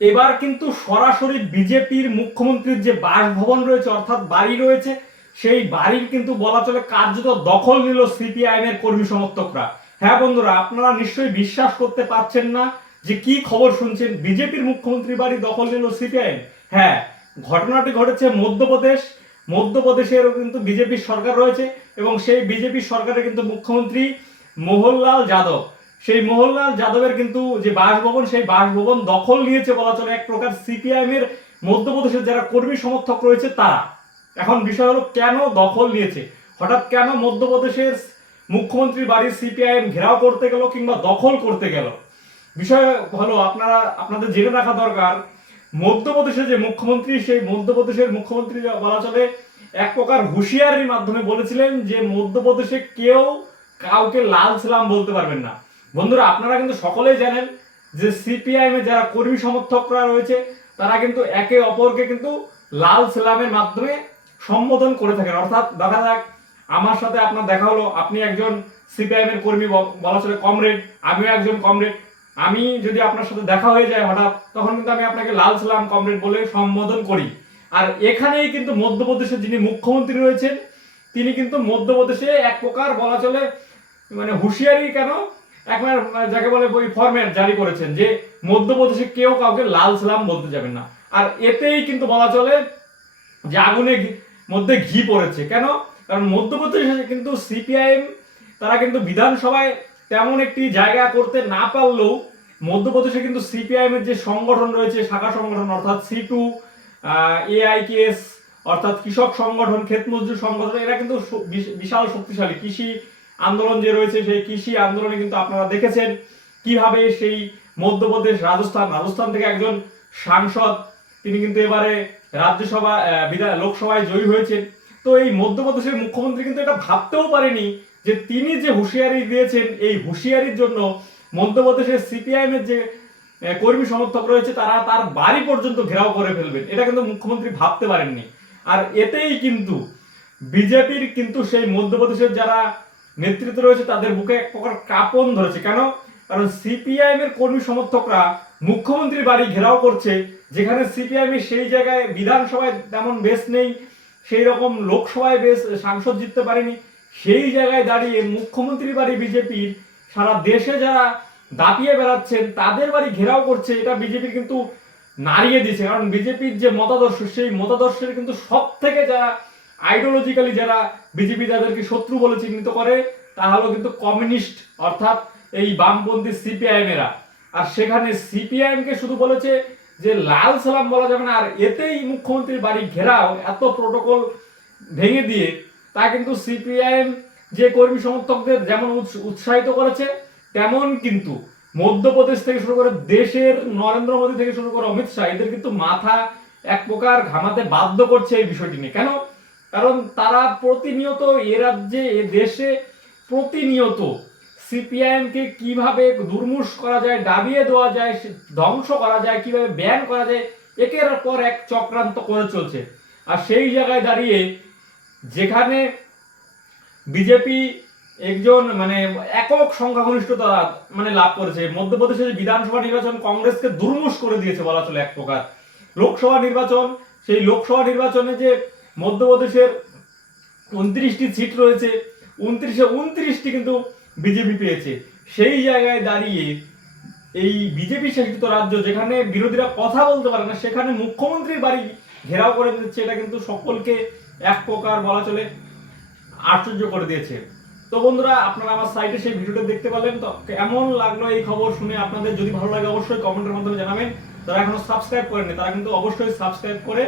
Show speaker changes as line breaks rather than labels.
এবার কিন্তু সরাসরি বিজেপির মুখ্যমন্ত্রীর যে বাসভবন রয়েছে, অর্থাৎ বাড়ি রয়েছে, সেই বাড়ির কিন্তু বলা চলে কার্যত দখল নিল সিপিআইএম এর কর্মী সমর্থকরা। হ্যাঁ বন্ধুরা, আপনারা নিশ্চয়ই বিশ্বাস করতে পারছেন না যে কি খবর শুনছেন? বিজেপির মুখ্যমন্ত্রী বাড়ি দখল নিল সিপিআইএম। হ্যাঁ ঘটনাটি ঘটেছে মধ্যপ্রদেশ। মধ্যপ্রদেশেরও কিন্তু বিজেপির সরকার রয়েছে এবং সেই বিজেপির সরকারের কিন্তু মুখ্যমন্ত্রী মোহনলাল যাদব সেই মোহনলাল যাদবের কিন্তু যে বাসভবন, সেই বাসভবন দখল নিয়েছে বলা চলে। এক প্রকার সিপিআইএম এর মধ্যপ্রদেশের যারা কর্মী সমর্থক রয়েছে তারা। এখন বিষয় হলো কেন দখল নিয়েছে? হঠাৎ কেন মধ্যপ্রদেশের মুখ্যমন্ত্রীর বাড়ির সিপিআইএম ঘেরাও করতে গেল কিংবা দখল করতে গেল? বিষয় হলো আপনারা, আপনাদের জেনে রাখা দরকার মধ্যপ্রদেশের যে মুখ্যমন্ত্রী, সেই মধ্যপ্রদেশের মুখ্যমন্ত্রী বলা চলে এক প্রকার হুঁশিয়ারির মাধ্যমে বলেছিলেন যে মধ্যপ্রদেশে কেউ কাউকে লাল সালাম বলতে পারবেন না। বন্ধুরা, আপনারা কিন্তু সকলেই জানেন যে সিপিআইএম যারা কর্মী সমর্থকরা রয়েছে, তারা কিন্তু একে অপরকে কিন্তু লাল সালামের মাধ্যমে সম্বোধন করে থাকেন। অর্থাৎ, দেখা যাক, আমার সাথে আপনার দেখা হলো। আপনি একজন সিপিআইএম এর কর্মী বলা চলে কমরেড, আমিও একজন কমরেড। আমি যদি আপনার সাথে দেখা হয়ে যায় হঠাৎ, তখন কিন্তু আমি আপনাকে লাল সালাম কমরেড বলে সম্বোধন করি। আর এখানেই কিন্তু মধ্যপ্রদেশের যিনি মুখ্যমন্ত্রী রয়েছেন, তিনি কিন্তু মধ্যপ্রদেশে এক প্রকার বলা চলে মানে হুঁশিয়ারি কেন একবার যাকে বলে ওই ফরম্যাট জারি করেছেন যে মধ্যপ্রদেশে কেউ কাউকে লাল সালাম বলতে যাবেন না। আর এতেই কিন্তু বলা চলে যে আগুনে মধ্যে ঘি পড়েছে। কেন? কারণ মধ্যপ্রদেশে কিন্তু সিপিআইএম, তারা কিন্তু বিধানসভায় তেমন একটি জায়গা করতে না পারলেও মধ্যপ্রদেশে কিন্তু সিপিআইএম এর যে সংগঠন রয়েছে, শাখা সংগঠন অর্থাৎ সি টু এআইকেএস, অর্থাৎ কৃষক সংগঠন, ক্ষেত মজদুর সংগঠন, এরা কিন্তু বিশাল শক্তিশালী কৃষি আন্দোলন যে রয়েছে, সেই কৃষি আন্দোলনে কিন্তু আপনারা দেখেছেন কীভাবে সেই মধ্যপ্রদেশ রাজস্থান রাজস্থান থেকে একজন সাংসদ, তিনি কিন্তু এবারে রাজ্যসভা বিধান, লোকসভায় জয়ী হয়েছেন। তো এই মধ্যপ্রদেশের মুখ্যমন্ত্রী কিন্তু এটা ভাবতেও পারেনি যে তিনি যে হুঁশিয়ারি দিয়েছেন, এই হুঁশিয়ারির জন্য মধ্যপ্রদেশের সিপিআইএম এর যে কর্মী সমর্থক রয়েছে, তারা তার বাড়ি পর্যন্ত ঘেরাও করে ফেলবেন। এটা কিন্তু মুখ্যমন্ত্রী ভাবতে পারেননি। আর এতেই কিন্তু বিজেপির কিন্তু সেই মধ্যপ্রদেশের যারা নেতৃত্ব রয়েছে তাদের বুকে এক প্রকার কাঁপন ধরেছে। কেন? কারণ সিপিআইএম এর কর্মী সমর্থকরা মুখ্যমন্ত্রীর বাড়ি ঘেরাও করছে, যেখানে সিপিআইএম সেই জায়গায় বিধানসভায় তেমন বেশ নেই, সেই রকম লোকসভায় বেশ সাংসদ জিততে পারেনি, সেই জায়গায় দাঁড়িয়ে মুখ্যমন্ত্রীর বাড়ি বিজেপির সারা দেশে যারা দাপিয়ে বেড়াচ্ছেন, তাদের বাড়ি ঘেরাও করছে, এটা বিজেপি কিন্তু নাড়িয়ে দিয়েছে কারণ বিজেপির যে মতাদর্শ, সেই মতাদর্শের কিন্তু সব থেকে যারা আইডিওলজিক্যালি যারা বিজেপি যাদেরকে শত্রু বলে চিহ্নিত করে তা হলো কিন্তু কমিউনিস্ট অর্থাৎ এই বামপন্থী সিপিআইএম এরা। আর সেখানে সিপিআইএম কে শুধু বলেছে যে লাল সালাম বলা যাবে না, আর এতেই মুখ্যমন্ত্রীর বাড়ি ঘেরাও, এত প্রোটোকল ভেঙে দিয়ে, তা কিন্তু সিপিআইএম যে কর্মী সমর্থকদের যেমন উৎস- উৎসাহিত করেছে, তেমন কিন্তু মধ্যপ্রদেশ থেকে শুরু করে দেশের নরেন্দ্র মোদী থেকে শুরু করে অমিত শাহ, এদের কিন্তু মাথা এক প্রকার ঘামাতে বাধ্য করছে এই বিষয়টি নিয়ে। কেন? কারণ তারা প্রতিনিয়ত এ রাজ্যে, এ দেশে প্রতিনিয়ত সিপিআইএম কে কীভাবে দুর্মুষ করা যায় ডাবিয়ে দেওয়া যায় ধ্বংস করা যায়, কীভাবে ব্যান করা যায়, একের পর এক চক্রান্ত করে চলছে। আর সেই জায়গায় দাঁড়িয়ে যেখানে বিজেপি একজন মানে একক সংখ্যাগরিষ্ঠতা মানে লাভ করেছে মধ্যপ্রদেশে বিধানসভা নির্বাচন কংগ্রেসকে দুর্মুষ করে দিয়েছে বলা চলে এক প্রকার। লোকসভা নির্বাচন, সেই লোকসভা নির্বাচনে যে মধ্যপ্রদেশের উনত্রিশটি সিট রয়েছে, উনত্রিশে উনত্রিশটি কিন্তু বিজেপি পেয়েছে। সেই জায়গায় দাঁড়িয়ে এই বিজেপি শাসিত রাজ্য যেখানে বিরোধীরা কথা বলতে পারে না, সেখানে মুখ্যমন্ত্রীর বাড়ি ঘেরাও করে দিচ্ছে, এটা কিন্তু সকলকে এক প্রকার বলা চলে আশ্চর্য করে দিয়েছে। তো বন্ধুরা, আপনারা আমার সাইটে সেই ভিডিওটা দেখতে পারলেন। তো কেমন লাগল এই খবর শুনে? আপনাদের যদি ভালো লাগে, অবশ্যই কমেন্টের মাধ্যমে জানাবেন। যারা এখনও সাবস্ক্রাইব করেনি তারা কিন্তু অবশ্যই সাবস্ক্রাইব করে